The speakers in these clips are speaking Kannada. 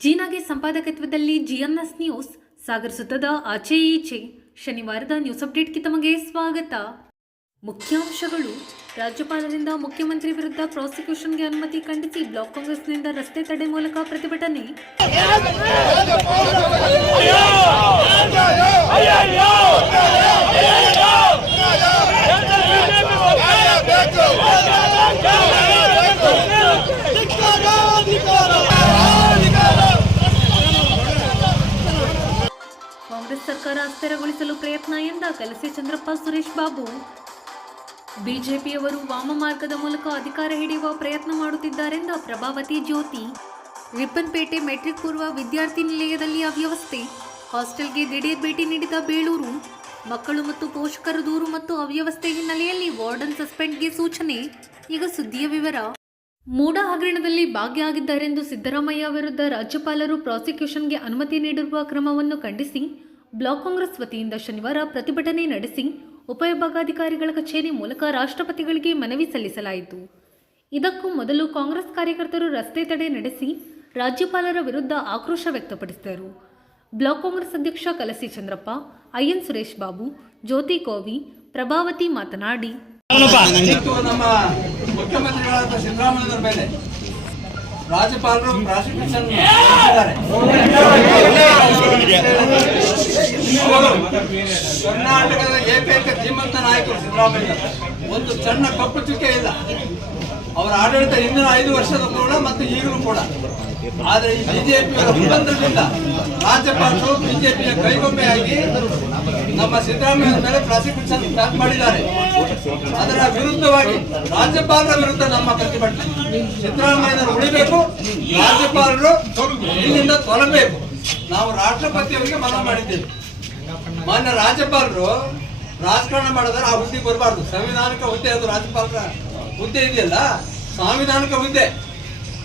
ಜೀನಾಗೆ ಸಂಪಾದಕತ್ವದಲ್ಲಿ ಜಿಎಂಎಸ್ ನ್ಯೂಸ್ ಸಾಗರಿಸುತ್ತದ ಆಚೆ ಈಚೆ ಶನಿವಾರದ ನ್ಯೂಸ್ ಅಪ್ಡೇಟ್ಗೆ ತಮಗೆ ಸ್ವಾಗತ. ಮುಖ್ಯಾಂಶಗಳು: ರಾಜ್ಯಪಾಲರಿಂದ ಮುಖ್ಯಮಂತ್ರಿ ವಿರುದ್ಧ ಪ್ರಾಸಿಕ್ಯೂಷನ್ಗೆ ಅನುಮತಿ ಖಂಡಿಸಿ ಬ್ಲಾಕ್ ಕಾಂಗ್ರೆಸ್ನಿಂದ ರಸ್ತೆ ತಡೆ ಮೂಲಕ ಪ್ರತಿಭಟನೆ. ಕಾಂಗ್ರೆಸ್ ಸರ್ಕಾರ ಅಸ್ಥಿರಗೊಳಿಸಲು ಪ್ರಯತ್ನ ಎಂದ ಕಲಸೆ ಚಂದ್ರಪ್ಪ ಸುರೇಶ್ ಬಾಬು. ಬಿಜೆಪಿಯವರು ವಾಮ ಮಾರ್ಗದ ಮೂಲಕ ಅಧಿಕಾರ ಹಿಡಿಯುವ ಪ್ರಯತ್ನ ಮಾಡುತ್ತಿದ್ದಾರೆಂದ ಪ್ರಭಾವತಿ ಜ್ಯೋತಿ. ರಿಪ್ಪನ್ಪೇಟೆ ಮೆಟ್ರಿಕ್ ಪೂರ್ವ ವಿದ್ಯಾರ್ಥಿ ನಿಲಯದಲ್ಲಿ ಅವ್ಯವಸ್ಥೆ, ಹಾಸ್ಟೆಲ್ಗೆ ದಿಢೀರ್ ಭೇಟಿ ನೀಡಿದ ಬೇಳೂರು. ಮಕ್ಕಳು ಮತ್ತು ಪೋಷಕರ ದೂರು ಮತ್ತು ಅವ್ಯವಸ್ಥೆ ಹಿನ್ನೆಲೆಯಲ್ಲಿ ವಾರ್ಡನ್ ಸಸ್ಪೆಂಡ್ಗೆ ಸೂಚನೆ. ಈಗ ಸುದ್ದಿಯ ವಿವರ. ಮೂಡ ಹಗರಣದಲ್ಲಿ ಭಾಗಿಯಾಗಿದ್ದಾರೆಂದು ಸಿದ್ದರಾಮಯ್ಯ ವಿರುದ್ಧ ರಾಜ್ಯಪಾಲರು ಪ್ರಾಸಿಕ್ಯೂಷನ್ಗೆ ಅನುಮತಿ ನೀಡಿರುವ ಕ್ರಮವನ್ನು ಖಂಡಿಸಿ ಬ್ಲಾಕ್ ಕಾಂಗ್ರೆಸ್ ವತಿಯಿಂದ ಶನಿವಾರ ಪ್ರತಿಭಟನೆ ನಡೆಸಿ ಉಪವಿಭಾಗಾಧಿಕಾರಿಗಳ ಕಚೇರಿ ಮೂಲಕ ರಾಷ್ಟ್ರಪತಿಗಳಿಗೆ ಮನವಿ ಸಲ್ಲಿಸಲಾಯಿತು. ಇದಕ್ಕೂ ಮೊದಲು ಕಾಂಗ್ರೆಸ್ ಕಾರ್ಯಕರ್ತರು ರಸ್ತೆ ತಡೆ ನಡೆಸಿ ರಾಜ್ಯಪಾಲರ ವಿರುದ್ಧ ಆಕ್ರೋಶ ವ್ಯಕ್ತಪಡಿಸಿದರು. ಬ್ಲಾಕ್ ಕಾಂಗ್ರೆಸ್ ಅಧ್ಯಕ್ಷ ಕಲಸಿ ಚಂದ್ರಪ್ಪ, ಐಎನ್ ಸುರೇಶ್ ಬಾಬು, ಜ್ಯೋತಿ ಕೋವಿ, ಪ್ರಭಾವತಿ ಮಾತನಾಡಿ, ನಮ್ಮ ಮುಖ್ಯಮಂತ್ರಿಗಳಾದ ಸಿದ್ದರಾಮಯ್ಯ ಮೇಲೆ ರಾಜ್ಯಪಾಲರು ಪ್ರಾಸಿಕ್ಯೂಷನ್ ನಡೆಸಿದ್ದಾರೆ. ಕರ್ನಾಟಕದ ಏಕೈಕ ಧೀಮಂತ ನಾಯಕರು ಸಿದ್ದರಾಮಯ್ಯ. ಒಂದು ಸಣ್ಣ ಕಪ್ಪು ಚುಕ್ಕೆ ಇಲ್ಲ ಅವರ ಆಡಳಿತ ಹಿಂದಿನ 5 ವರ್ಷದ ಕೂಡ ಮತ್ತು ಈಗಲೂ ಕೂಡ. ಆದರೆ ಈ ಬಿಜೆಪಿಯವರ ಮುಖಂಡರಿಂದ ರಾಜ್ಯಪಾಲರು ಬಿಜೆಪಿಯ ಕೈಗೊಂಬೆಯಾಗಿ ನಮ್ಮ ಸಿದ್ದರಾಮಯ್ಯ ಮೇಲೆ ಪ್ರಾಸಿಕ್ಯೂಷನ್ ಸ್ಟಾರ್ಟ್ ಮಾಡಿದ್ದಾರೆ. ಅದರ ವಿರುದ್ಧವಾಗಿ ರಾಜ್ಯಪಾಲರ ವಿರುದ್ಧ ನಮ್ಮ ಪ್ರತಿಭಟನೆ. ಸಿದ್ದರಾಮಯ್ಯನವರು ಉಳಿಬೇಕು, ರಾಜ್ಯಪಾಲರು ಇಲ್ಲಿಂದ ತೊಲಬೇಕು. ನಾವು ರಾಷ್ಟ್ರಪತಿಯವರಿಗೆ ಮನವಿ ಮಾಡಿದ್ದೇವೆ. ಮಾನ್ಯ ರಾಜ್ಯಪಾಲರು ರಾಜಕಾರಣ ಮಾಡಿದ್ರೆ ಆ ಹುದ್ದೆಗೆ ಬರಬಾರ್ದು. ಸಂವಿಧಾನಿಕ ಹುದ್ದೆ, ಅದು ರಾಜ್ಯಪಾಲರ ಹುದ್ದೆ ಇದೆಯಲ್ಲ, ಸಾಂವಿಧಾನಿಕ ಹುದ್ದೆ.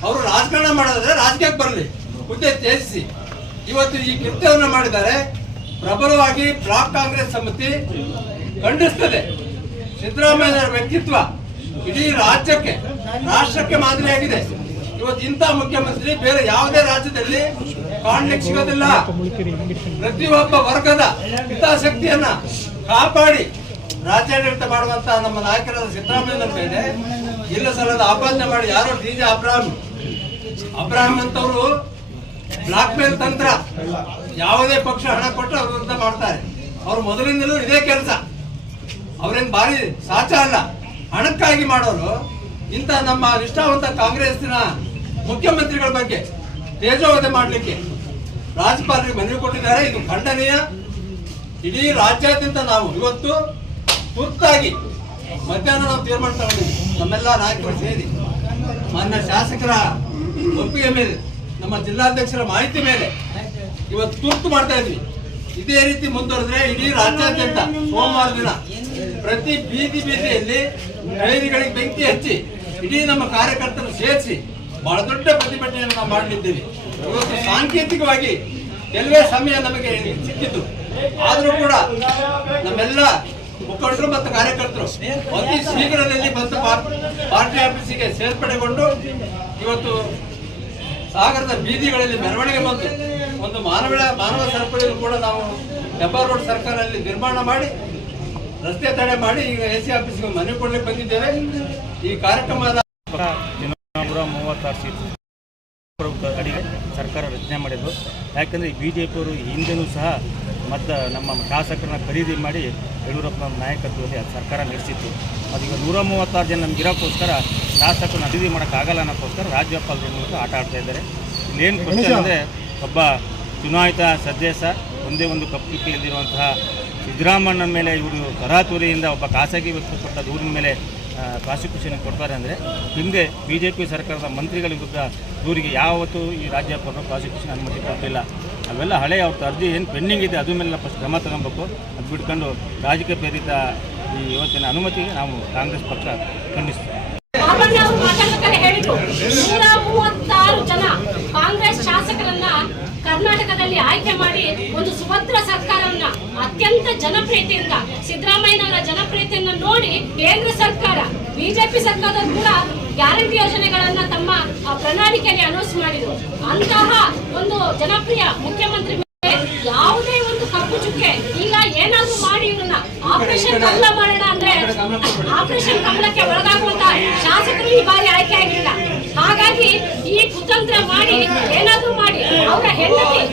ಅವರು ರಾಜಕಾರಣ ಮಾಡೋದಾದ್ರೆ ರಾಜಕೀಯಕ್ಕೆ ಬರಲಿ, ಹುದ್ದೆ ತ್ಯಜಿಸಿ. ಇವತ್ತು ಈ ಕೃತ್ಯವನ್ನು ಮಾಡಿದ್ದಾರೆ. ಪ್ರಬಲವಾಗಿ ಬ್ಲಾಕ್ ಕಾಂಗ್ರೆಸ್ ಸಮಿತಿ ಖಂಡಿಸುತ್ತದೆ. ಸಿದ್ದರಾಮಯ್ಯರ ವ್ಯಕ್ತಿತ್ವ ಇಡೀ ರಾಜ್ಯಕ್ಕೆ, ರಾಷ್ಟ್ರಕ್ಕೆ ಮಾದರಿಯಾಗಿದೆ. ಇವತ್ತು ಇಂಥ ಮುಖ್ಯಮಂತ್ರಿ ಬೇರೆ ಯಾವುದೇ ರಾಜ್ಯದಲ್ಲಿ ಕಾಣ್ಲಿಕ್ಕೆ ಸಿಗೋದಿಲ್ಲ. ಪ್ರತಿಯೊಬ್ಬ ವರ್ಗದ ಹಿತಾಸಕ್ತಿಯನ್ನ ಕಾಪಾಡಿ ರಾಜ್ಯಾಡಳಿತ ಮಾಡುವಂತ ನಮ್ಮ ನಾಯಕರಾದ ಸಿದ್ದರಾಮಯ್ಯನ ಮೇಲೆ ಇಲ್ಲ ಸಲ್ಲದ ಆಪಾದನೆ ಮಾಡಿ, ಯಾರೋ ಡಿಜೆ ಅಬ್ರಾಹಂ ಅಂತವರು ಬ್ಲಾಕ್ ಮೇಲ್ ತಂತ್ರ, ಯಾವುದೇ ಪಕ್ಷ ಹಣ ಕೊಟ್ಟು ಅವ್ರ ವಿರುದ್ಧ ಮಾಡ್ತಾರೆ. ಅವ್ರು ಮೊದಲಿಂದಲೂ ಇದೇ ಕೆಲಸ. ಅವ್ರೇನ್ ಭಾರಿ ಸಾಚ ಅಲ್ಲ, ಹಣಕ್ಕಾಗಿ ಮಾಡೋರು. ಇಂಥ ನಮ್ಮ ನಿಷ್ಠಾವಂತ ಕಾಂಗ್ರೆಸ್ಸಿನ ಮುಖ್ಯಮಂತ್ರಿಗಳ ಬಗ್ಗೆ ತೇಜೋವಧೆ ಮಾಡಲಿಕ್ಕೆ ರಾಜ್ಯಪಾಲರಿಗೆ ಮನವಿ ಕೊಟ್ಟಿದ್ದಾರೆ. ಇದು ಖಂಡನೀಯ. ಇಡೀ ರಾಜ್ಯಾದ್ಯಂತ ನಾವು ಇವತ್ತು ತುರ್ತಾಗಿ ಮಧ್ಯಾಹ್ನ ನಾವು ತೀರ್ಮಾನ ತಗೊಂಡಿದ್ವಿ, ನಮ್ಮೆಲ್ಲ ನಾಯಕರು ಸೇರಿ ಮಾನ್ಯ ಶಾಸಕರ ಒಪ್ಪಿಗೆ ಮೇಲೆ, ನಮ್ಮ ಜಿಲ್ಲಾಧ್ಯಕ್ಷರ ಮಾಹಿತಿ ಮೇಲೆ ಇವತ್ತು ತುರ್ತು ಮಾಡ್ತಾ ಇದ್ವಿ. ಇದೇ ರೀತಿ ಮುಂದುವರೆದ್ರೆ ಇಡೀ ರಾಜ್ಯಾದ್ಯಂತ ಸೋಮವಾರ ದಿನ ಪ್ರತಿ ಬೀದಿಯಲ್ಲಿ ಡೈರಿಗಳಿಗೆ ಬೆಂಕಿ ಹಚ್ಚಿ ಇಡೀ ನಮ್ಮ ಕಾರ್ಯಕರ್ತರು ಸೇರಿಸಿ ಬಹಳ ದೊಡ್ಡ ಪ್ರತಿಭಟನೆಯನ್ನು ನಾವು ಮಾಡಲಿದ್ದೇವೆ. ಇವತ್ತು ಸಾಂಕೇತಿಕವಾಗಿ ಕೆಲವೇ ಸಮಯ ನಮಗೆ ಸಿಕ್ಕಿದ್ದು, ಆದರೂ ಕೂಡ ನಮ್ಮೆಲ್ಲ ಮುಖಂಡರು ಮತ್ತು ಕಾರ್ಯಕರ್ತರು ಅತಿ ಶೀಘ್ರದಲ್ಲಿ ಬಂದು ಪಾರ್ಟಿ ಆಫೀಸಿಗೆ ಸೇರ್ಪಡೆಗೊಂಡು ಇವತ್ತು ಸಾಗರದ ಬೀದಿಗಳಲ್ಲಿ ಮೆರವಣಿಗೆ ಬಂದು ಒಂದು ಮಾನವ ಸರಪಳಿಯನ್ನು ಕೂಡ ನಾವು ಹೆಬ್ಬಾರ್ ರೋಡ್ ಸರ್ಕಾರದಲ್ಲಿ ನಿರ್ಮಾಣ ಮಾಡಿ ರಸ್ತೆ ತಡೆ ಮಾಡಿ ಈಗ ಎಸಿ ಆಫೀಸ್ಗೆ ಮನವಿ ಕೊಡ್ಲಿಕ್ಕೆ ಬಂದಿದ್ದೇವೆ. ಈ ಕಾರ್ಯಕ್ರಮದ 136 ಸೀಟು ಅಡಿಗೆ ಸರ್ಕಾರ ರಚನೆ ಮಾಡಿದ್ದು. ಯಾಕೆಂದರೆ ಈ ಬಿಜೆಪಿಯವರು ಹಿಂದೆನೂ ಸಹ ಮತ್ತು ನಮ್ಮ ಶಾಸಕರನ್ನ ಖರೀದಿ ಮಾಡಿ ಯಡಿಯೂರಪ್ಪನ ನಾಯಕತ್ವದಲ್ಲಿ ಸರ್ಕಾರ ನಡೆಸಿತ್ತು. ಅದೀಗ 136 ಜನ ನಮ್ಗೆ ಇರೋಕ್ಕೋಸ್ಕರ ಶಾಸಕರನ್ನ ಖರೀದಿ ಮಾಡೋಕ್ಕಾಗಲ್ಲ ಅನ್ನೋಕ್ಕೋಸ್ಕರ ರಾಜ್ಯಪಾಲರ ಮೂಲಕ ಆಟ ಆಡ್ತಾ ಇದ್ದಾರೆ. ಇಲ್ಲೇನು ಕ್ವಶನ್ ಅಂದರೆ, ಒಬ್ಬ ಚುನಾಯಿತ ಸದಸ್ಯ ಒಂದೇ ಒಂದು ಕಪ್ಪು ಇಲ್ಲಿರುವಂತಹ ಸಿದ್ದರಾಮಯ್ಯನ ಮೇಲೆ ಇವರು ತರಾತುರಿಯಿಂದ ಒಬ್ಬ ಖಾಸಗಿ ವ್ಯಕ್ತಿ ಕೊಟ್ಟ ದೂರಿನ ಮೇಲೆ ಪ್ರಾಸಿಕ್ಯೂಷನ್ ಕೊಡ್ತಾರೆ ಅಂದರೆ, ಹಿಂದೆ ಬಿಜೆಪಿ ಸರ್ಕಾರದ ಮಂತ್ರಿಗಳ ವಿರುದ್ಧ ದೂರಿಗೆ ಯಾವತ್ತೂ ಈ ರಾಜ್ಯಪಾಲರು ಪ್ರಾಸಿಕ್ಯೂಷನ್ ಅನುಮತಿ ಕೊಟ್ಟಿಲ್ಲ. ಅವೆಲ್ಲ ಹಳೆ ಅವ್ರ ಅರ್ಜಿ ಏನು ಪೆಂಡಿಂಗ್ ಇದೆ ಅದ್ರ ಮೇಲೆ ಫಸ್ಟ್ ಕ್ರಮ ತಗೊಬೇಕು. ಅದು ಬಿಟ್ಕೊಂಡು ರಾಜಕೀಯ ಪ್ರೇರಿತ ಈ ಇವತ್ತಿನ ಅನುಮತಿಗೆ ನಾವು ಕಾಂಗ್ರೆಸ್ ಪಕ್ಷ ಖಂಡಿಸ್ತೀವಿ. ಕಾಂಗ್ರೆಸ್ ಶಾಸಕರನ್ನ ಕರ್ನಾಟಕದಲ್ಲಿ ಆಯ್ಕೆ ಮಾಡಿ ಒಂದು ಸುಭದ್ರ ಸರ್ಕಾರವನ್ನ ಅತ್ಯಂತ ಜನಪ್ರಿಯತೆಯಿಂದ, ಸಿದ್ದರಾಮಯ್ಯನವರ ಜನಪ್ರಿಯತೆಯನ್ನು ನೋಡಿ ಕೇಂದ್ರ ಸರ್ಕಾರ ಬಿಜೆಪಿ ಸರ್ಕಾರದವರು ಕೂಡ ಗ್ಯಾರಂಟಿ ಯೋಜನೆಗಳನ್ನ ತಮ್ಮ ಪ್ರಣಾಳಿಕೆಯಲ್ಲಿ ಅನೌನ್ಸ್ ಮಾಡಿದ್ರು. ಅಂತಹ ಒಂದು ಜನಪ್ರಿಯ ಮುಖ್ಯಮಂತ್ರಿ ಯಾವುದೇ ಒಂದು ಕಪ್ಪು ಚುಕ್ಕೆ ಈಗ ಏನಾದ್ರೂ ಮಾಡಿ ಇವ್ರನ್ನ ಆಪರೇಷನ್ ಕಮಲ ಮಾಡೋಣ ಅಂದ್ರೆ ಆಪರೇಷನ್ ಕಮಲಕ್ಕೆ ಒಳಗಾಗುವಂತ ಶಾಸಕರು ಈ ಬಾರಿ ಆಯ್ಕೆ ಆಗಿಲ್ಲ. ಹಾಗಾಗಿ ಈ ಕುತಂತ್ರ ಮಾಡಿ ಏನಾದ್ರೂ ಮಾಡಿ ಅವರ ಹೆಂಡತಿ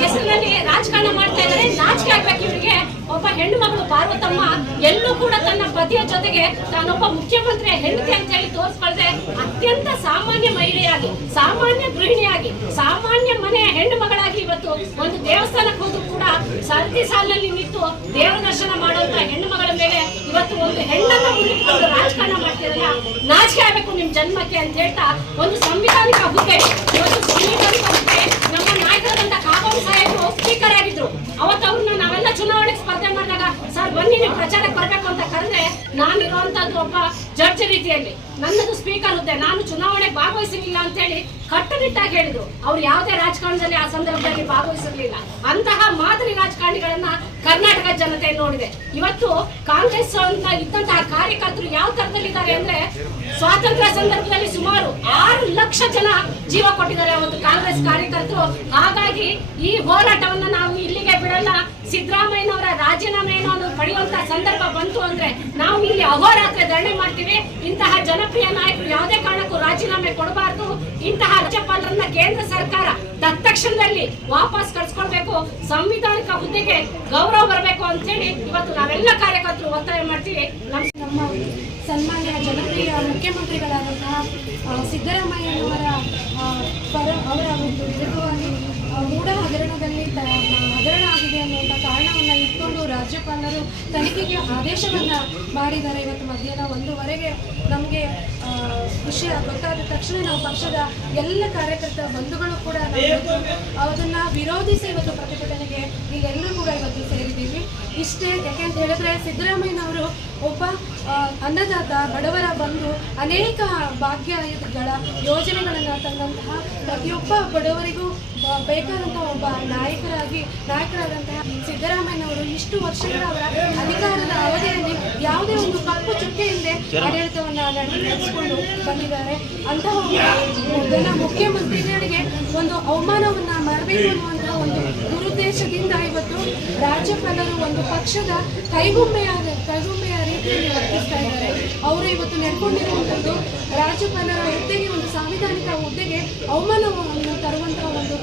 ಹೆಸರಿನಲ್ಲಿ ರಾಜಕಾರಣ ಮಾಡ್ತಾ ಇದ್ದಾರೆ. ನಾಚಿಕೆ ಆಗ್ಬೇಕು ಇವರಿಗೆ. ಒಬ್ಬ ಹೆಣ್ಣು ಮಗಳು ಪಾರ್ವತಮ್ಮ ಎಲ್ಲೂ ಕೂಡ ತನ್ನ ಪತಿಯ ಜೊತೆಗೆ ತಾನೊಬ್ಬ ಮುಖ್ಯಮಂತ್ರಿಯ ಹೆಂಡತಿ ಅಂತ ಹೇಳಿ ತೋರಿಸ್ಕೊಳ್ದೆ ಅತ್ಯಂತ ಸಾಮಾನ್ಯ ಮಹಿಳೆಯಾಗಿ, ಸಾಮಾನ್ಯ ಗೃಹಿಣಿಯಾಗಿ, ಸಾಮಾನ್ಯ ಮನೆಯ ಹೆಣ್ಣು ಮಗಳಾಗಿ ಇವತ್ತು ಒಂದು ದೇವಸ್ಥಾನಕ್ಕೆ ಹೋದ್ರು ಕೂಡ ಸರತಿ ಸಾಲಿನಲ್ಲಿ ನಿಂತು ದೇವರ ದರ್ಶನ ಮಾಡುವಂತ ಹೆಣ್ಣು ಮಗಳ ಮೇಲೆ ಇವತ್ತು ಒಂದು ಹೆಣ್ಣನ್ನ ಉಳಿದುಕೊಂಡು ರಾಜಕಾರಣ ಮಾಡ್ತಿರಲ್ಲ. ನಾಚಿಕೆ ಆಗಬೇಕು ನಿಮ್ ಜನ್ಮಕ್ಕೆ ಅಂತ ಹೇಳ್ತಾ ಒಂದು ಸಂವಿಧಾನಿಕ ಹುದ್ದೆ, ಇವತ್ತು ಸಂವಿಧಾನಿಕ ಹುದ್ದೆ ನಮ್ಮ ನಾಯಕರಾದಂತ ಕಾಗೋಡು ಸಾಹೇಬರು ಸ್ಪೀಕರ್ ಆಗಿದ್ರು. ಅವತ್ತು ಅವ್ರನ್ನ ನಾವೆಲ್ಲ ಚುನಾವಣೆಗೆ ಸ್ಪರ್ಧೆ ಮಾಡಿದಾಗ ಸರ್ ಬನ್ನಿ ನೀವು ಪ್ರಚಾರಕ್ಕೆ ಬರ್ಬೇಕು ಅಂತ ಕರೆದ್ರೆ ನಾನಿರುವಂತದ್ದು ಒಬ್ಬ ಜಡ್ಜ್ ರೀತಿಯಲ್ಲಿ ನನ್ನದು ಸ್ಪೀಕರ್ ಹುದ್ದೆ, ನಾನು ಚುನಾವಣೆಗೆ ಭಾಗವಹಿಸಲಿಲ್ಲ ಅಂತ ಹೇಳಿ ಕಟ್ಟುನಿಟ್ಟಾಗಿ ಹೇಳಿದ್ರು. ಅವ್ರು ಯಾವುದೇ ರಾಜಕಾರಣದಲ್ಲಿ ಆ ಸಂದರ್ಭದಲ್ಲಿ ಭಾಗವಹಿಸಿರ್ಲಿಲ್ಲ. ಅಂತಹ ಮಾದರಿ ರಾಜಕಾರಣಿಗಳನ್ನ ಕರ್ನಾಟಕ ಜನತೆ ನೋಡಿದೆ. ಇವತ್ತು ಕಾಂಗ್ರೆಸ್ ಇದ್ದಂತಹ ಕಾರ್ಯಕರ್ತರು ಯಾವ ತರದಲ್ಲಿದ್ದಾರೆ ಅಂದ್ರೆ ಸ್ವಾತಂತ್ರ್ಯ ಸಂದರ್ಭದಲ್ಲಿ ಸುಮಾರು 6 ಲಕ್ಷ ಜನ ಜೀವ ಕೊಟ್ಟಿದ್ದಾರೆ ಅವತ್ತು ಕಾಂಗ್ರೆಸ್ ಕಾರ್ಯಕರ್ತರು. ಹಾಗಾಗಿ ಈ ಹೋರಾಟವನ್ನ ನಾವು ಇಲ್ಲಿಗೆ ಬಿಡಲ್ಲ. ಸಿದ್ದರಾಮಯ್ಯನವರ ರಾಜೀನಾಮೆಯನ್ನು ಪಡೆಯುವಂತ ಸಂದರ್ಭ ಬಂತು ಅಂದ್ರೆ ನಾವು ಇಲ್ಲಿ ಅಹೋರಾತ್ರಿ ಧರಣಿ ಮಾಡ್ತೀವಿ. ಇಂತಹ ಜನಪ್ರಿಯ ನಾಯಕರು ಯಾವುದೇ ಕಾರಣಕ್ಕೂ ರಾಜೀನಾಮೆ ಕೊಡಬಾರದು. ಇಂತಹ ರಾಜ್ಯಪಾಲರನ್ನ ಕೇಂದ್ರ ಸರ್ಕಾರ ತತ್ಕ್ಷಣದಲ್ಲಿ ವಾಪಸ್ ಕಳ್ಸ್ಕೊಳ್ಬೇಕು. ಸಂವಿಧಾನಿಕ ಹುದ್ದೆಗೆ ಗೌರವ ಬರಬೇಕು ಅಂತ ಹೇಳಿ ಇವತ್ತು ನಾವೆಲ್ಲ ಕಾರ್ಯಕರ್ತರು ಒತ್ತಾಯ ಮಾಡ್ತೀವಿ. ನಮ್ಮ ಸನ್ಮಾನ್ಯ ಜನಪ್ರಿಯ ಮುಖ್ಯಮಂತ್ರಿಗಳಾದಂತಹ ಸಿದ್ದರಾಮಯ್ಯನವರ ಅವರ ಒಂದು ವಿರುದ್ಧವಾಗಿ ಮೂಢ ಹಗರಣದಲ್ಲಿ ಹಗರಣ ಆಗಿದೆ ಅನ್ನುವಂಥ ಕಾರಣವನ್ನು ಇಟ್ಕೊಂಡು ರಾಜ್ಯಪಾಲರು ತನಿಖೆಗೆ ಆದೇಶವನ್ನು ಮಾಡಿದ್ದಾರೆ. ಇವತ್ತು ಮಧ್ಯಾಹ್ನ 1:00ವರೆಗೆ ನಮಗೆ ವಿಷಯ ಗೊತ್ತಾದ ತಕ್ಷಣ ನಾವು ಪಕ್ಷದ ಎಲ್ಲ ಕಾರ್ಯಕರ್ತರ ಬಂಧುಗಳು ಕೂಡ ಅದನ್ನು ವಿರೋಧಿಸಿ ಇವತ್ತು ಪ್ರತಿಭಟನೆಗೆ ಈಗೆಲ್ಲರೂ ಕೂಡ ಇವತ್ತು ಸೇರಿದ್ದೀವಿ. ಇಷ್ಟೇ ಯಾಕೆಂತ ಹೇಳಿದ್ರೆ ಸಿದ್ದರಾಮಯ್ಯನವರು ಒಬ್ಬ ಅನ್ನದಾತ, ಬಡವರ ಬಂಧು, ಅನೇಕ ಭಾಗ್ಯಗಳ ಯೋಜನೆಗಳನ್ನು ತಂದಂತಹ ಪ್ರತಿಯೊಬ್ಬ ಬಡವರಿಗೂ ಬೇಕಾದಂತಹ ಒಬ್ಬ ನಾಯಕರಾದಂತಹ ಸಿದ್ದರಾಮಯ್ಯನವರು ಇಷ್ಟು ವರ್ಷಗಳ ಅವರ ಅಧಿಕಾರದ ಅವಧಿಯಲ್ಲಿ ಯಾವುದೇ ಒಂದು ಕಪ್ಪು ಚುಕ್ಕೆಯಿಂದೆ ಆಡಳಿತವನ್ನು ನಡೆಸಿಕೊಂಡು ಬಂದಿದ್ದಾರೆ. ಅಂತಹ ಮುಖ್ಯಮಂತ್ರಿಗಳಿಗೆ ಒಂದು ಅವಮಾನವನ್ನ ಮಾಡಬೇಕು ಅನ್ನುವಂತಹ ಒಂದು ದುರುದ್ದೇಶದಿಂದ ಇವತ್ತು ರಾಜ್ಯಪಾಲರು ಒಂದು ಪಕ್ಷದ ಕೈಗೊಂಬೆಯ ರೀತಿಯಲ್ಲಿ ವರ್ತಿಸ್ತಾ ಇದ್ದಾರೆ. ಅವರು ಇವತ್ತು ನೆಡ್ಕೊಂಡಿರುವಂಥದ್ದು ರಾಜ್ಯಪಾಲರ ಹುದ್ದೆಗೆ, ಒಂದು ಸಾಂವಿಧಾನಿಕ ಹುದ್ದೆಗೆ ಅವಮಾನವನ್ನು ತರುವಂತಹ ಒಂದು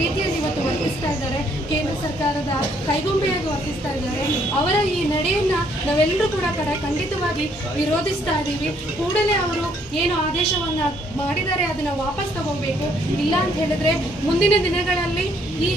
ರೀತಿಯಲ್ಲಿ ಇವತ್ತು ವರ್ತಿಸ್ತಾ ಇದ್ದಾರೆ. ಕೇಂದ್ರ ಸರ್ಕಾರದ ಕೈಗೊಂಬೆಯಾಗಿ ವರ್ತಿಸ್ತಾ ಇದ್ದಾರೆ. ಅವರ ಈ ನಡೆಯನ್ನ ನಾವೆಲ್ಲರೂ ಕೂಡ ಖಂಡಿತವಾಗಿ ವಿರೋಧಿಸ್ತಾ ಇದ್ದೀವಿ. ಕೂಡಲೇ ಅವರು ಏನು ಆದೇಶವನ್ನ ಮಾಡಿದ್ದಾರೆ ಅದನ್ನ ವಾಪಸ್ ತಗೋಬೇಕು. ಇಲ್ಲ ಅಂತ ಹೇಳಿದ್ರೆ ಮುಂದಿನ ದಿನಗಳಲ್ಲಿ ಈ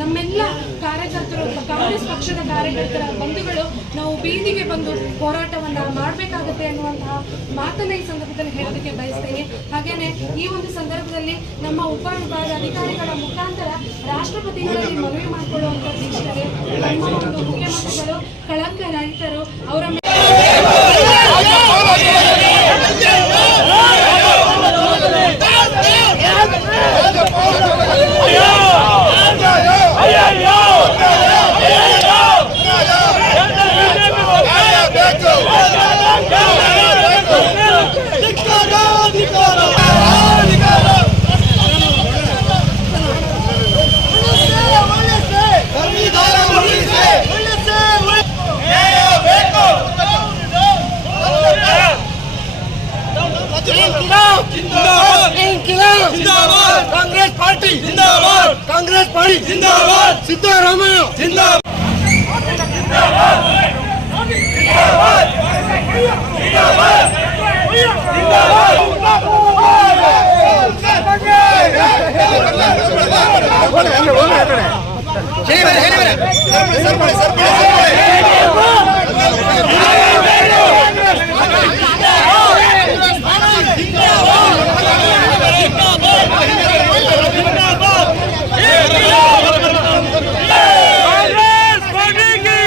ನಮ್ಮೆಲ್ಲ ಕಾರ್ಯಕರ್ತರು, ಕಾಂಗ್ರೆಸ್ ಪಕ್ಷದ ಕಾರ್ಯಕರ್ತರ ಬಂಧುಗಳು ನಾವು ಬೀದಿಗೆ ಬಂದು ಹೋರಾಟವನ್ನ ಮಾಡಬೇಕಾಗುತ್ತೆ ಅನ್ನುವಂತಹ ಮಾತನ್ನ ಈ ಸಂದರ್ಭದಲ್ಲಿ ಹೇಳೋದಕ್ಕೆ ಬಯಸ್ತೇನೆ. ಹಾಗೇನೆ ಈ ಒಂದು ಸಂದರ್ಭದಲ್ಲಿ ನಮ್ಮ ಉಪವಿಭಾಗ ಅಧಿಕಾರಿಗಳ ಮುಖಾಂತರ ರಾಷ್ಟ್ರಪತಿಗಳಲ್ಲಿ ಮನವಿ ಮಾಡಿಕೊಳ್ಳುವಂತ ವೀಕ್ಷಕರೇ, ನಮ್ಮ ಒಂದು ಮುಖ್ಯಮಂತ್ರಿಗಳು ಕಳಂಕ ರಹಿತರು. ಅವರ कांग्रेस पार्टी जिंदाबाद, कांग्रेस पार्टी जिंदाबाद, सिद्धरामैया जिंदाबाद, कांग्रेस पार्टी की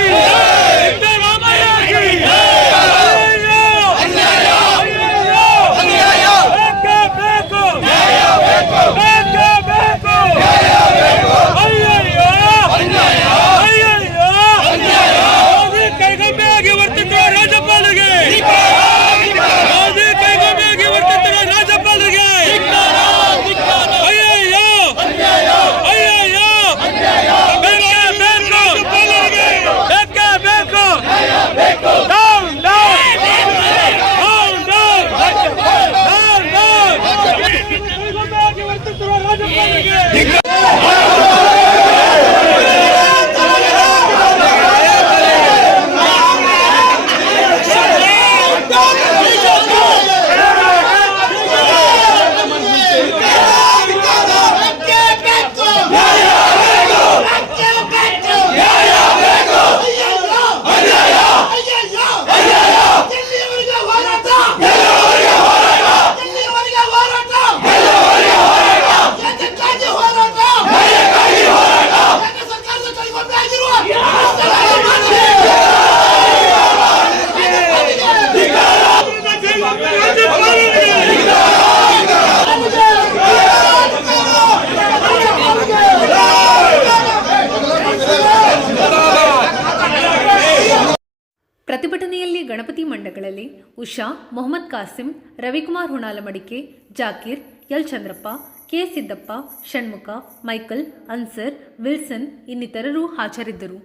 ಪ್ರತಿಭಟನೆಯಲ್ಲಿ Ganapathi Mandagalli Usha, Mohammed Kasim, Ravikumar Hunalamadike, Zakir, L Chandrappa, K Siddappa, Shanmukha, Michael, Ansar, Wilson ಇನ್ನಿತರರು ಹಾಜರಿದ್ದರು.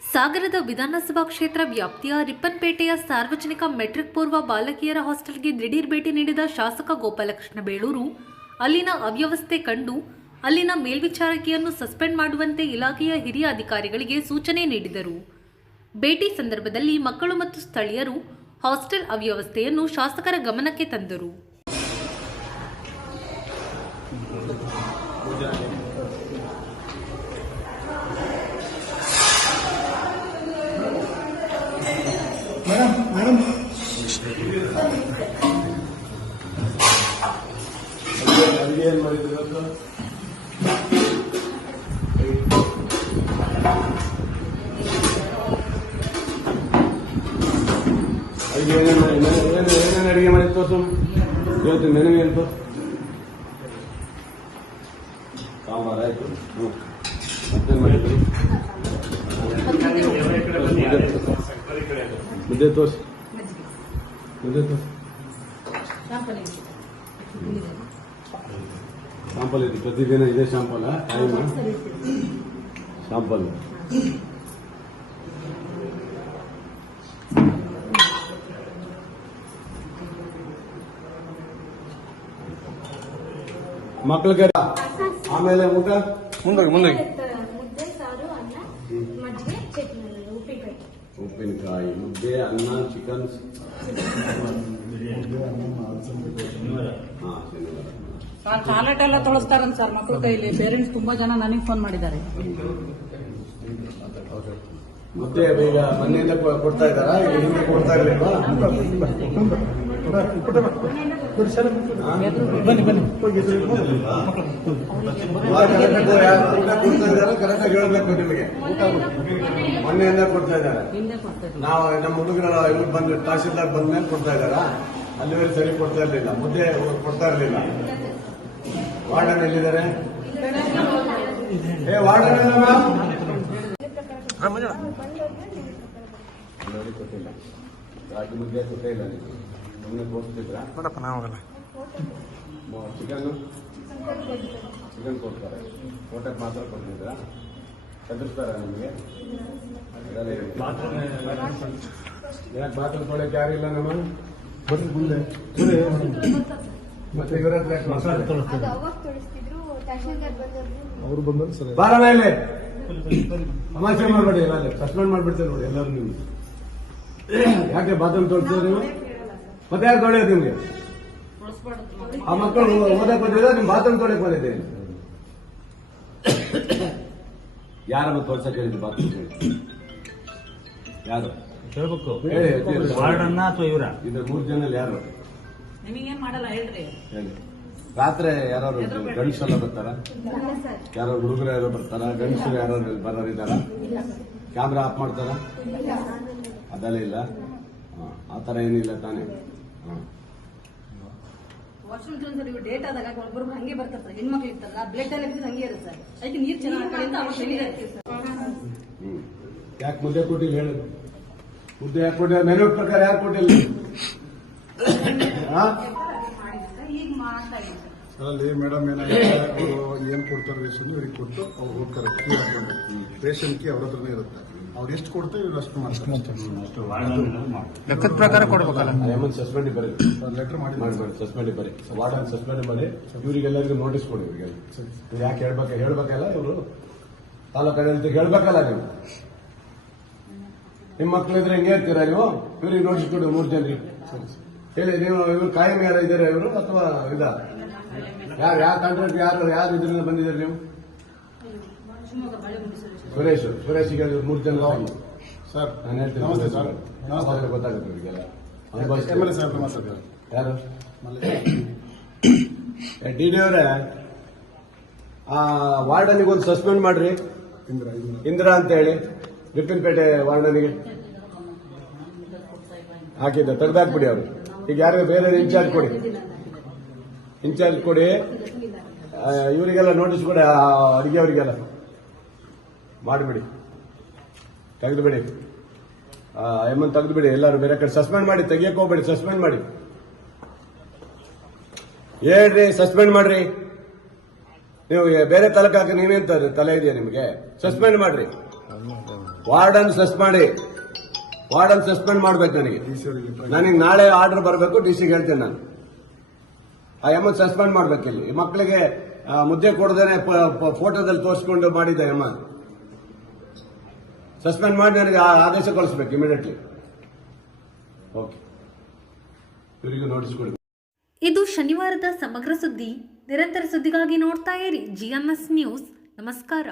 ಸಾಗರದ ವಿಧಾನಸಭಾ ಕ್ಷೇತ್ರ ವ್ಯಾಪ್ತಿಯ ರಿಪ್ಪನ್ಪೇಟೆಯ ಸಾರ್ವಜನಿಕ ಮೆಟ್ರಿಕ್ ಪೂರ್ವ ಬಾಲಕಿಯರ ಹಾಸ್ಟೆಲ್ಗೆ ದಿಢೀರ್ ಭೇಟಿ ನೀಡಿದ ಶಾಸಕ ಗೋಪಾಲಕೃಷ್ಣ ಬೇಳೂರು ಅಲ್ಲಿನ ಅವ್ಯವಸ್ಥೆ ಕಂಡು ಅಲ್ಲಿನ ಮೇಲ್ವಿಚಾರಕಿಯನ್ನು ಸಸ್ಪೆಂಡ್ ಮಾಡುವಂತೆ ಇಲಾಖೆಯ ಹಿರಿಯ ಅಧಿಕಾರಿಗಳಿಗೆ ಸೂಚನೆ ನೀಡಿದರು. ಭೇಟಿ ಸಂದರ್ಭದಲ್ಲಿ ಮಕ್ಕಳು ಮತ್ತು ಸ್ಥಳೀಯರು ಹಾಸ್ಟೆಲ್ ಅವ್ಯವಸ್ಥೆಯನ್ನು ಶಾಸಕರ ಗಮನಕ್ಕೆ ತಂದರು. ಏನು ಮಾಡಿದ್ರು ಇವತ್ತು? ಏನೇನು ಅಡಿಗೆ ಮಾಡಿ ತೋರ್ಸು ಇವತ್ತು ನೆನವಿ ಅಂತ ಸಾಂಬಾರು ಆಯ್ತು. ಮತ್ತೇನು ಮಾಡಿದ್ರು? ಮುದ್ದೆ ತೋರ್ಸಿ, ಮುದ್ದೆ ತೋರ್ಸಿ. ಶಾಂಪಲ್ ಇದೆ ಪ್ರತಿದಿನ ಇದೆ ಶಾಂಪಲ್ ಟೈಮ್ ಶಾಂಪಲ್ ಮಕ್ಕಳಿಗೆ ಆಮೇಲೆ ಊಟ ಮುಂದೆ ಮುದ್ದೆ, ಸಾರು, ಅನ್ನ, ಮಜ್ಜಿಗೆ, ಚಟ್ನಿ, ಉಪ್ಪಿನಕಾಯಿ. ಉಪ್ಪಿನಕಾಯಿ, ಮುದ್ದೆ, ಅನ್ನ, ಚಿಕನ್. ಸರ್ ಟಾಯ್ಲೆಟ್ ಎಲ್ಲ ತೊಳಸ್ತಾರಂತ ಸರ್ ಮಕ್ಕಳ ಕೈಲಿ. ಪೇರೆಂಟ್ಸ್ ತುಂಬಾ ಜನ ನನಗೆ ಫೋನ್ ಮಾಡಿದ್ದಾರೆ. ಮತ್ತೆ ಈಗ ಮನೆಯಿಂದ ಕೊಡ್ತಾ ಇದ್ದಾರಾ? ಈಗ ಹಿಂದೆ ಕೊಡ್ತಾ ಇರ್ಲಿಲ್ವಾ? ಕರೆಕ್ಟಾಗಿ ಹೇಳ್ಬೇಕು ನಿಮಗೆ. ಮೊನ್ನೆಯಿಂದ ಕೊಡ್ತಾ ಇದ್ದಾರೆ. ನಾವು ನಮ್ಮ ಹುಡುಗರ ಇವ್ರು ಬಂದು ತಹಶೀಲ್ದಾರ್ ಬಂದ ಮೇಲೆ ಕೊಡ್ತಾ ಇದ್ದಾರಾ? ಅಲ್ಲಿವರೆಗೆ ಸರಿ ಕೊಡ್ತಾ ಇರ್ಲಿಲ್ಲ, ಮುದ್ದೆ ಕೊಡ್ತಾ ಇರ್ಲಿಲ್ಲ. ವಾರ್ಡನ್ ಎಲ್ಲಿದ್ದಾರೆ? ವಾರ್ಡನ್ ಕೊಟ್ಟಿಲ್ಲ, ರಾಗಿ ಮುದ್ದೆ ಕೊಟ್ಟೇ ಇಲ್ಲ. ನೀವು ಸುಮ್ಮನೆ ತೋರಿಸ್ತಿದ್ರಾ? ಚಿಕನ್ ಕೊಡ್ತಾರೆ, ಊಟಕ್ಕೆ ಮಾತ್ರ ಕೊಡ್ತಿದ್ರಾ? ಚದುರಿಸ್ತಾರ ನಿಮಗೆ? ಯಾಕೆ ಬಾತ್ರೂಮ್ ತೊಳಕ್ಕೆ ಯಾರಿಲ್ಲ ನಮ್ಮ ಮುಂದೆ? ಮತ್ತೆ ಇವರ ಅವರು ಬಂದರು ಬಾರ ಮೇಲೆ ಸಮಾಚಾರ ಮಾಡಬೇಡಿ, ಸಸ್ಪೆಂಡ್ ಮಾಡ್ಬಿಡ್ತೇವೆ ನೋಡಿ ಎಲ್ಲರೂ. ನಿಮ್ಗೆ ಯಾಕೆ ಬಾತ್ರೂಮ್ ತೊಳ್ತೀರ ನೀವು? ಮತ್ತೆ ಯಾರು ತೊಳೆಯೋದು ನಿಮ್ಗೆ? ಆ ಮಕ್ಕಳು ಓದಕ್ ಬಂದಿದ್ರೆ ನಿಮ್ ಬಾತ್ರೂಮ್ ತೊಳೆಯಕ್ ಬಂದಿದೆ. ಯಾರನ್ನು ತೋರ್ಸಕ್ ಹೇಳಿದ್ರು ಬಾತ್ರೂಮ್? ಯಾರು ಹೇಳ್ಬೇಕು? ಹೇಳಿ. ವಾರ್ಡನ್ನ ಅಥವಾ ಇವರ? ಇದು 3 ಜನ ಯಾರು ನಿಮಗೇನ್ ಮಾಡಲ್ಲ ಹೇಳ್ರಿ. ಹೇಳಿ. ರಾತ್ರಿ ಯಾರು ಗಂಡಸೆಲ್ಲ ಬರ್ತಾರ? ಯಾರು ಹುಡುಗರು ಯಾರೋ ಬರ್ತಾರ? ಗಂಡಸರು ಯಾರು ಬರೋರಿದ್ದಾರ? ಕ್ಯಾಮ್ರಾ ಆಫ್ ಮಾಡ್ತಾರ? ಅದೆಲ್ಲ ಇಲ್ಲ. ಆ ತರ ಏನಿಲ್ಲ ತಾನೇ? ವಾಶ್ರೂಮ್ ಸರ್ ಇವು ಡೇಟ್ ಆದಾಗ ಒಬ್ಬರು ಹಂಗೆ ಬರ್ತಾರೆ ಸರ್. ಹೆಣ್ಮಕ್ಳು ಇರ್ತಾರಲ್ಲ, ಬ್ಲಡ್ ಎಲ್ಲ ಹಂಗೆ ಇರುತ್ತೆ ಸರ್. ಅದಕ್ಕೆ ನೀರು ಚೆನ್ನಾಗಿ ಅಂತ ಅವ್ರು ಹೇಳಿದ್ದಾರೆ ಸರ್. ಯಾಕೆ ಮುದ್ದೆ ಕೊಟ್ಟಿಲ್ಲ ಹೇಳಿ? ಮುದ್ದೆ ಯಾಕೆ ಕೊಟ್ಟಿಲ್ಲ? ಮೆನು ಪ್ರಕಾರ ಯಾಕೆ ಕೊಟ್ಟಿಲ್ಲ? ಅಲ್ಲಿ ಮೇಡಮ್ ಏನಾಗಿದೆ, ಅವರು ಏನ್ ಕೊಡ್ತಾರೆ ರೇಷನ್ ಇವ್ರಿಗೆ ಕೊಟ್ಟು ಅವ್ರು ಹೋಗ್ತಾರೆ. ರೇಷನ್ ಕಿ ಅವ್ರ ಹತ್ರನೇ ಇರುತ್ತೆ. ಅವ್ರು ಎಷ್ಟು ಕೊಡ್ತಾರೆ ಇವ್ರು ಅಷ್ಟು ಲೆಕ್ಕದ ಪ್ರಕಾರ ಕೊಡ್ಬೇಕಲ್ಲ. ಸಸ್ಪೆಂಡ್ ಬರೀ ಲೆಟರ್ ಮಾಡಿ ಸಸ್ಪೆಂಡ್ ಬರೀ ವಾರ್ಡನ್ ಸಸ್ಪೆಂಡ್ ಮಾಡಿ ಇವರಿಗೆಲ್ಲರಿಗೂ ನೋಟಿಸ್ ಕೊಡಿ. ಇವರಿಗೆ ಇವ್ರು ಯಾಕೆ ಹೇಳ್ಬೇಕಲ್ಲ? ಇವರು ತಾಲೂಕು ಅಂತ ಹೇಳ್ಬೇಕಲ್ಲ. ನೀವು ನಿಮ್ಮ ಮಕ್ಳಿದ್ರೆ ಹೆಂಗೆ ಹೇಳ್ತೀರಾ ನೀವು? ಇವ್ರಿಗೆ ನೋಟಿಸ್ ಕೊಡಿ 3 ಜನರಿಗೆ ಹೇಳಿ. ನೀವು ಇವ್ರು ಕಾಯಂ ಯಾರು ಇದ್ದಾರೆ ಇವರು ಅಥವಾ ಇದ ಯಾವ ಕಾಂಟ್ರಾಕ್ಟ್ ಯಾರು ಇದರಿಂದ ಬಂದಿದ್ದಾರೆ ನೀವು? ಸುರೇಶ್ಗೆ 3 ಜನ ಸರ್ ನಾನು ಹೇಳ್ತೀನಿ. ಗೊತ್ತಾಗುತ್ತೆ ಇವರಿಗೆಲ್ಲ. ಯಾರು ಡಿ ಅವರೇ, ಆ ವಾರ್ಡನಿಗೆ ಒಂದು ಸಸ್ಪೆಂಡ್ ಮಾಡ್ರಿ. ಇಂದಿರಾ ಅಂತ ಹೇಳಿ ರಿಪ್ಪನ್ಪೇಟೆ ವಾರ್ಡನಿಗೆ ಹಾಕಿದ್ದೆ, ತೆಗೆದಾಕ್ಬಿಡಿ ಅವರು. ಈಗ ಯಾರು ಬೇರೆ ಇನ್ಚಾರ್ಜ್ ಕೊಡಿ. ಇವರಿಗೆಲ್ಲ ನೋಟಿಸ್ ಕೊಡಿ, ಅಡಿಗೆ ಅವರಿಗೆಲ್ಲ ಮಾಡಿಬಿಡಿ, ತೆಗೆದುಬಿಡಿ. ಎಮ್ಮನ್ ತೆಗೆದುಬಿಡಿ, ಎಲ್ಲರೂ ಬೇರೆ ಕಡೆ ಸಸ್ಪೆಂಡ್ ಮಾಡಿ, ತೆಗಿಯಕ್ಕೆ ಹೋಗ್ಬೇಡಿ, ಸಸ್ಪೆಂಡ್ ಮಾಡಿ. ಹೇಳ್ರಿ, ಸಸ್ಪೆಂಡ್ ಮಾಡ್ರಿ. ನೀವು ಬೇರೆ ತಲಕ ಹಾಕಿ ನೀವೇನ್ ತಲೆ ಇದೆಯಾ ನಿಮಗೆ? ಸಸ್ಪೆಂಡ್ ಮಾಡ್ರಿ. ವಾರ್ಡನ್ ಸಸ್ಪೆಂಡ್ ಮಾಡ್ಬೇಕು ನನಗೆ ನಾಳೆ ಆರ್ಡರ್ ಬರಬೇಕು, ಡಿಸಿಗೆ ಹೇಳ್ತೇನೆ ನಾನು. ಆ ಎಮ್ಮನ್ ಸಸ್ಪೆಂಡ್ ಮಾಡ್ಬೇಕು. ಇಲ್ಲಿ ಮಕ್ಕಳಿಗೆ ಮುದ್ದೆ ಕೊಡದೇನೆ ಫೋಟೋದಲ್ಲಿ ತೋರಿಸ್ಕೊಂಡು ಮಾಡಿದ್ದ ಎಮ್ಮ ಸಸ್ಪೆಂಡ್ ಮಾಡಿ ನನಗೆ ಆದೇಶ ಕಳಿಸ್ಬೇಕು ಇಮಿಡಿಯೇಟ್ಲಿ. ಓಕೆ, ಇವರಿಗೂ ನೋಟಿಸ್ ಕೊಡಿ. ಇದು ಶನಿವಾರದ ಸಮಗ್ರ ಸುದ್ದಿ. ನಿರಂತರ ಸುದ್ದಿಗಾಗಿ ನೋಡ್ತಾ ಇರಿ GMS ನ್ಯೂಸ್. ನಮಸ್ಕಾರ.